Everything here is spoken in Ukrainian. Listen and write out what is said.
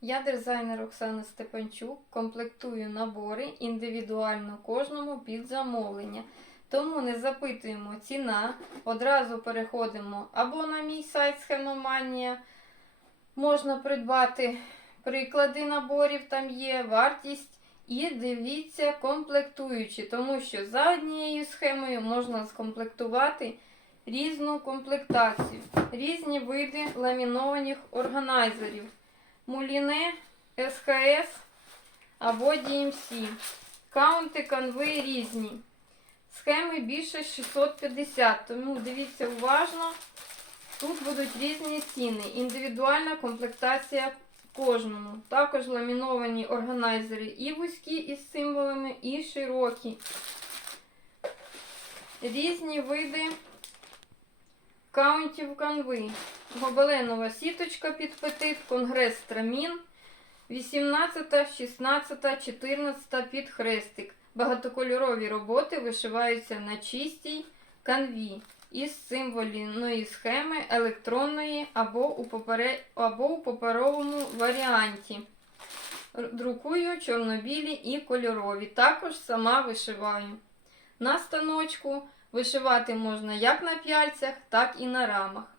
Я дизайнер Оксана Степанчук, комплектую набори індивідуально кожному під замовлення. Тому не запитуємо ціна, одразу переходимо або на мій сайт Схемоманія. Можна придбати приклади наборів, там є вартість. І дивіться комплектуючі, тому що за однією схемою можна скомплектувати різну комплектацію, різні види ламінованих органайзерів. Муліне, СХС або DMC. Каунти канви різні. Схеми більше 650, тому дивіться уважно. Тут будуть різні ціни. Індивідуальна комплектація кожному. Також ламіновані органайзери і вузькі із символами, і широкі. Різні види каунтів канви. Гобеленова сіточка під петит, конгрес страмін. 18, 16, 14 під хрестик. Багатокольорові роботи вишиваються на чистій канві із символьної схеми електронної або у, попере... або у паперовому варіанті. Друкую чорнобілі і кольорові. Також сама вишиваю. На станочку вишивати можна як на п'яльцях, так і на рамах.